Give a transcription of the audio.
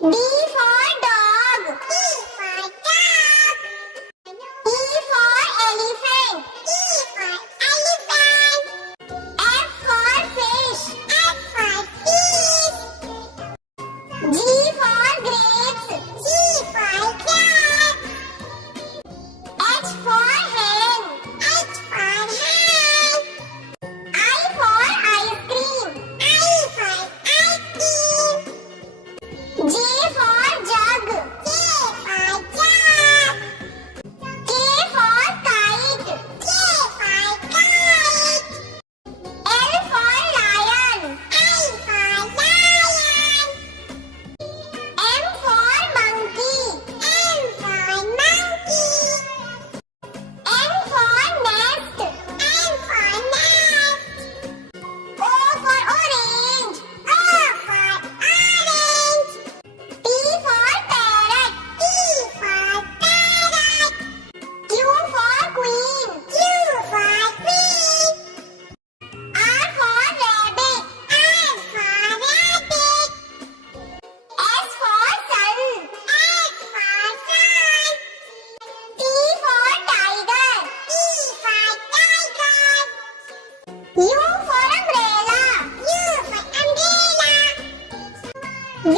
D for dog. E for dog. E for elephant. E for elephant. F for fish. F for fish. G for grapes. G for grapes. H for hen. H for hen. I for ice cream. I for ice cream. J for jug. J for jug. K for kite. K for kite. L for lion. L for lion. M for monkey. M for monkey. N for nest. N for nest. O for orange. O for orange. P for parrot. P for parrot. Q for queen. Q for queen. R for rabbit. R for rabbit. S for sun. S for sun. T for tiger. T for tiger. U for umbrella. U for umbrella. V